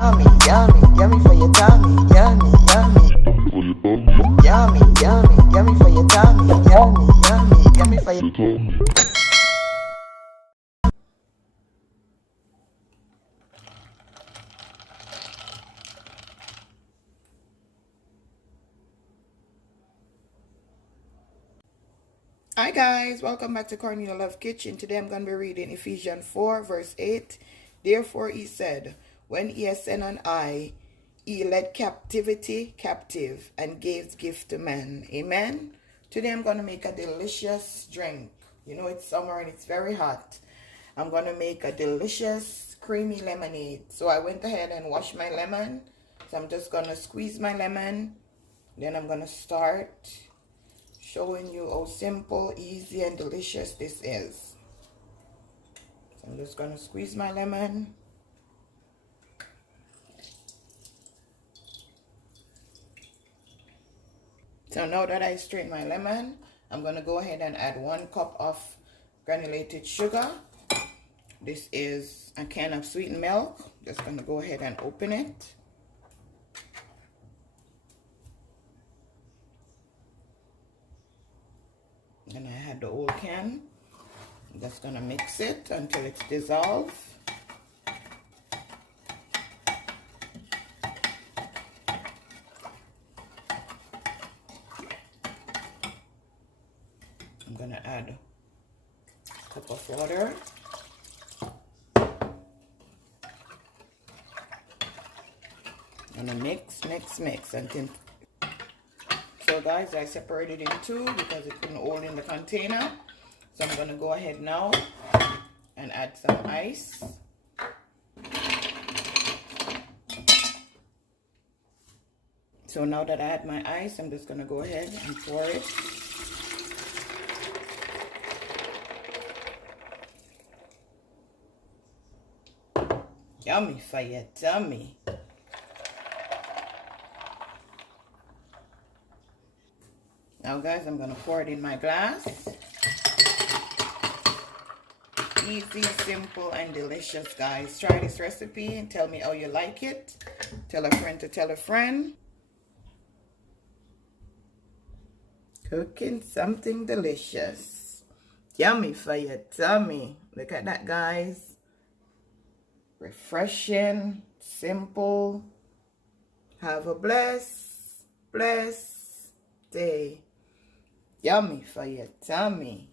Yummy, yummy, yummy for your tummy. Yummy, yummy. Yummy, yummy, yummy for your tummy. Yummy, yummy, yummy for your tummy. Hi guys, welcome back to Cornelialove Kitchen. Today I'm going to be reading Ephesians 4 verse 8. Therefore he said, when he ascended on high, he led captivity captive and gave gift to men. Amen. Today I'm going to make a delicious drink. You know it's summer and it's very hot. I'm going to make a delicious creamy lemonade. So I went ahead and washed my lemon. So I'm just going to squeeze my lemon. Then I'm going to start showing you how simple, easy, and delicious this is. So I'm just going to squeeze my lemon. So now that I strained my lemon, I'm going to go ahead and add 1 cup of granulated sugar. This is a can of sweetened milk. Just going to go ahead and open it. Then I add the whole can. I'm just going to mix it until it's dissolved. I'm going to add a cup of water. I'm going to mix until... So guys, I separated it in 2 because it couldn't hold in the container. So I'm going to go ahead now and add some ice. So now that I add my ice, I'm just going to go ahead and pour it. Yummy for your tummy. Now guys, I'm going to pour it in my glass. Easy, simple, and delicious, guys. Try this recipe and tell me how you like it. Tell a friend to tell a friend. Cooking something delicious. Yummy for your tummy. Look at that, guys. Refreshing, simple. Have a blessed day. Yummy for your tummy.